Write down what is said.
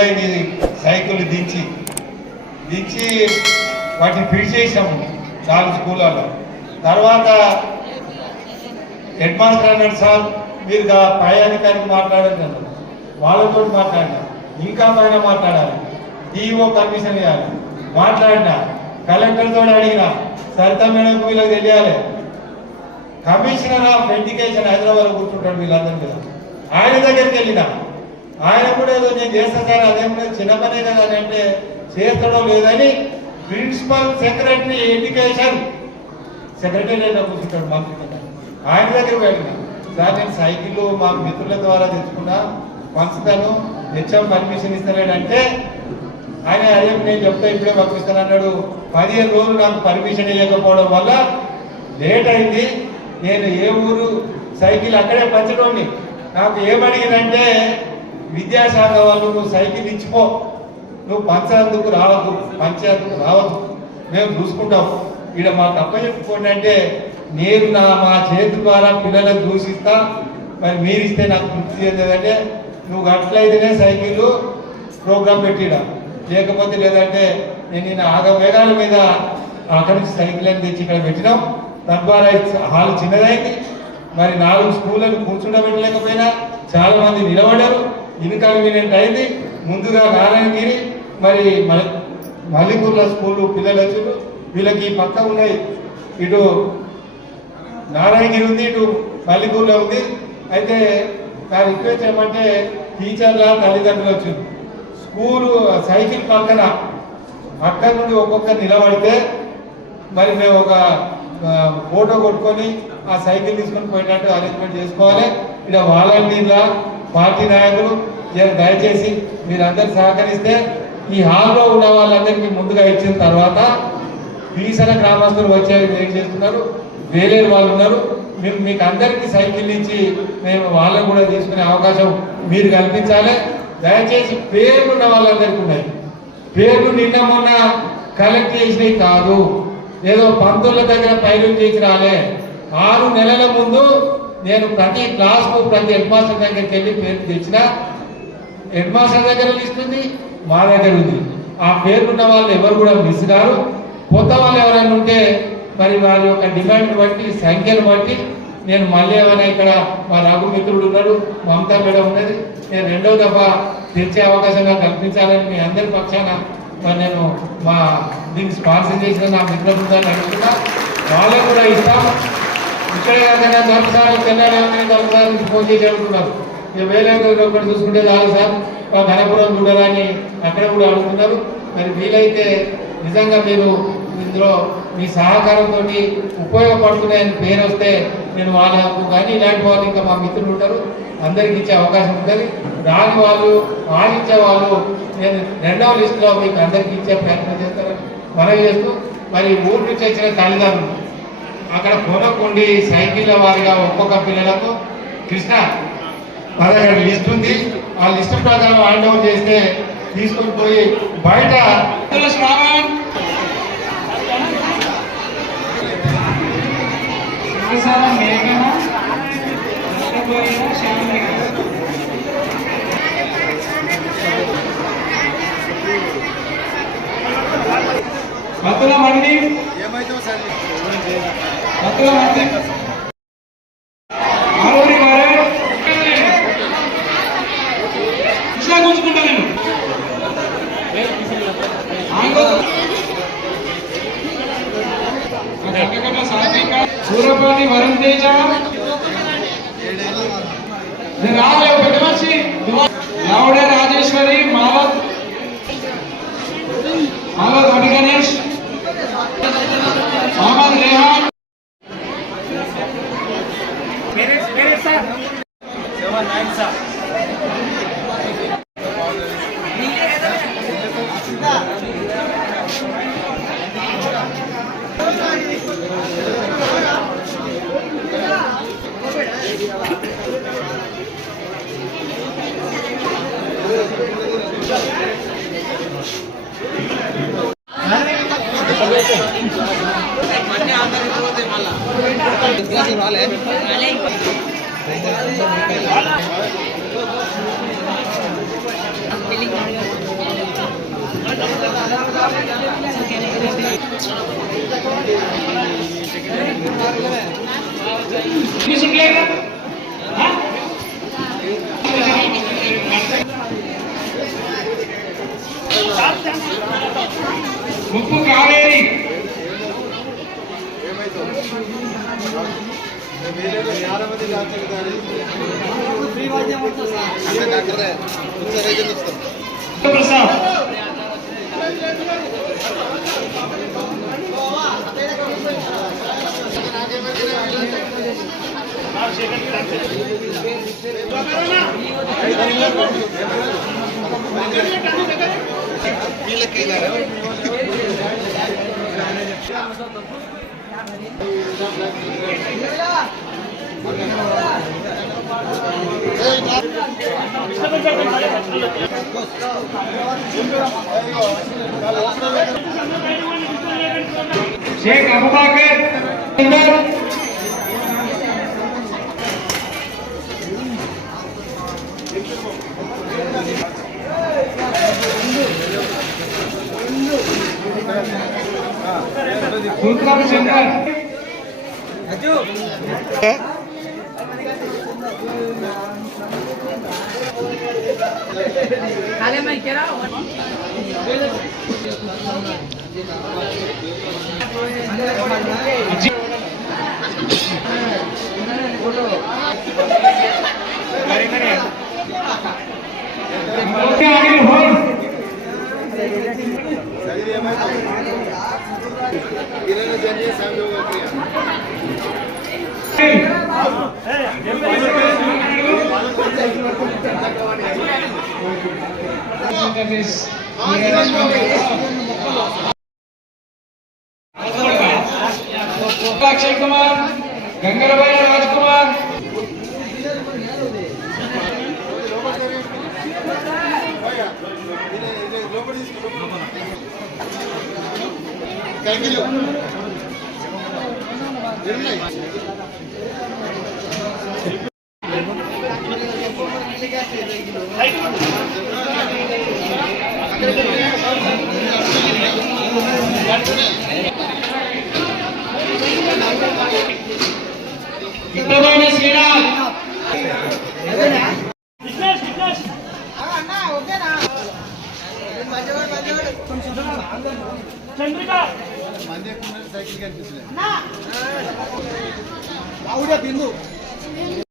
రోజులైంది సైకిల్ దించి వాటిని ఫిట్ చేసాము 4 స్కూళ్ళలో. తర్వాత హెడ్ మాస్టర్ అన్నాడు, సార్ మీరు పై అధికారికి మాట్లాడండి అన్నారు. వాళ్ళతో మాట్లాడినా, ఇంకా పైన మాట్లాడాలి, డిఓ పర్మిషన్ ఇవ్వాలి, మాట్లాడినా, కలెక్టర్తో అడిగినా, సరిత మేడంకు వీళ్ళకి తెలియాలి, కమిషనర్ ఆఫ్ ఎడ్యుకేషన్ హైదరాబాద్ కూర్చుంటాడు వీళ్ళందరి మీద, ఆయన దగ్గరికి వెళ్ళినా ఆయన కూడా ఏదో నేను చేస్తాను సార్ అదేమో చిన్న పనే కదా అని అంటే చేస్తాడో లేదని ప్రిన్సిపల్ సెక్రటరీ ఎడ్యుకేషన్ సెక్రటరీ కూర్చుంటాడు మంత్రి కింద, ఆయన దగ్గరికి వెళ్ళిన, సార్ నేను సైకిల్ మా మిత్రుల ద్వారా తెచ్చుకున్నా పంచుతాను, హెచ్ఎం పర్మిషన్ ఇస్తలేడంటే ఆయన అదే నేను చెప్తా ఇప్పుడే పంపిస్తాను అన్నాడు. 15 రోజులు నాకు పర్మిషన్ ఇవ్వకపోవడం వల్ల లేట్ అయింది. నేను ఏ ఊరు సైకిల్ అక్కడే పంచడండి. నాకు ఏమడిగిందంటే విద్యాశాఖ వాళ్ళు నువ్వు సైకిల్ ఇచ్చిపో, నువ్వు పంచేందుకు రావద్దు మేము చూసుకుంటాం, ఇక్కడ మాకు అప్పచెప్పుకోండి అంటే నేను మా చేతి ద్వారా పిల్లలకు దూషిస్తా, మరి మీరు ఇస్తే నాకు తృప్తి చెందేదంటే నువ్వు అట్లయితేనే సైకిల్ ప్రోగ్రాం పెట్టిడా, లేకపోతే లేదంటే నేను నిన్న ఆగమేఘాల మీద అక్కడి నుంచి సైకిల్ అని తెచ్చి ఇక్కడ పెట్టినాం. తద్వారా హాల్ చిన్నదైంది, మరి 4 స్కూళ్ళను కూర్చుండబెట్టలేకపోయినా చాలా మంది నిలబడ్డారు, ఇన్కన్వీనియంట్ అయింది. ముందుగా నారాయణగిరి మరి మల్లికూర్ల స్కూలు పిల్లలు వచ్చారు, వీళ్ళకి పక్క ఉన్నాయి, ఇటు నారాయణగిరి ఉంది, ఇటు మల్లికూర్లో ఉంది. అయితే నా రిక్వెస్ట్ ఏమంటే టీచర్ల తల్లిదండ్రులు వచ్చారు, స్కూలు సైకిల్ పక్కన అక్కడి నుండి ఒక్కొక్కరు నిలబడితే మరి మేము ఒక ఫోటో కొట్టుకొని ఆ సైకిల్ తీసుకొని పోయేటట్టు అరేంజ్మెంట్ చేసుకోవాలి. ఇక్కడ వాలంటీర్ల పార్టీ నాయకులు దయచేసి మీరందరూ సహకరిస్తే ఈ హాల్లో ఉన్న వాళ్ళందరికీ ముందుగా ఇచ్చిన తర్వాత బీసన గ్రామస్తులు వచ్చే ఏం చేస్తున్నారు, వేరే వాళ్ళు ఉన్నారు, మీకు అందరికీ సైకిల్ ఇచ్చి మేము వాళ్ళకు కూడా తీసుకునే అవకాశం మీరు కల్పించాలి. దయచేసి పేర్లు ఉన్న వాళ్ళందరికీ ఉన్నాయి, పేర్లు నిన్న మొన్న కలెక్ట్ చేసినవి కాదు, ఏదో పంతుల దగ్గర పైలు చేసి రాలే. 6 నెలల ముందు నేను ప్రతి క్లాస్కు ప్రతి హెడ్ మాస్టర్ దగ్గరికి వెళ్ళి పేరు తెచ్చిన, హెడ్ మాస్టర్ దగ్గర లిస్ట్ ఉంది, మా దగ్గర ఉంది. ఆ పేర్లున్న వాళ్ళు ఎవరు కూడా మిస్ కారు. కొత్త వాళ్ళు ఎవరైనా ఉంటే మరి వారి యొక్క డిమాండ్ బట్టి సంఖ్యను బట్టి నేను మళ్ళీ ఏమైనా ఇక్కడ మా రఘు మిత్రుడు ఉన్నాడు, మమతా మేడం ఉన్నది, నేను 2వ దఫా తెచ్చే అవకాశంగా కల్పించాలని మీ అందరి పక్షాన మరి నేను మా దీన్ని స్పాన్సర్ చేసిన నా మిత్ర బృందాన్ని అడుగుతున్నా, వాళ్ళకు కూడా ఇస్తాం. ఇక్కడే కాకుండా దొరకసారి తెల్లారి దొరకసారి ఫోన్ చేసి అడుగుతున్నారు, వేరే ఒకటి చూసుకుంటే చాలు సార్ మా ఘనపురం చూడాలని అక్కడ కూడా అడుగుతున్నారు. మరి వీలైతే నిజంగా మీరు ఇందులో మీ సహకారంతో ఉపయోగపడుతున్నాయని పేరు వస్తే నేను వాళ్ళకు కానీ ఇలాంటి వాళ్ళు ఇంకా మా మిత్రులు ఉంటారు అందరికి ఇచ్చే అవకాశం ఉంటుంది. రాని వాళ్ళు ఇచ్చే వాళ్ళు నేను 2వ లిస్టులో మీకు అందరికి ఇచ్చే ప్రయత్నం చేస్తారని మనవి చేస్తూ, మరి ఊరు నుంచి వచ్చిన తల్లిదండ్రులు అక్కడ కొనకుండి సైకిళ్ళ వారిగా ఒక్కొక్క పిల్లలకు కృష్ణ 17 లిస్ట్ ఉంది, ఆ లిస్టు ప్రకారం హ్యాండ్ ఓవర్ చేస్తే తీసుకొని పోయి బయట మత్తుల మంది ఆరూరి గారు కృష్ణ గుంజుకుంటా నేను సూరపాటి వరుణ్ తేజ రాలే పెద్ద మనిషి లావుడే రాజేశ్వరి మాలత్ అడి గణేష్ మహమ్మద్ రేహాన్ ముప్పు కావేరి ప్రసాద్ शेख अबूबकर सूत्रम शंकर खाले में क्या अक्षय कुमार गंगरभाई राजकुमार चंद्रिका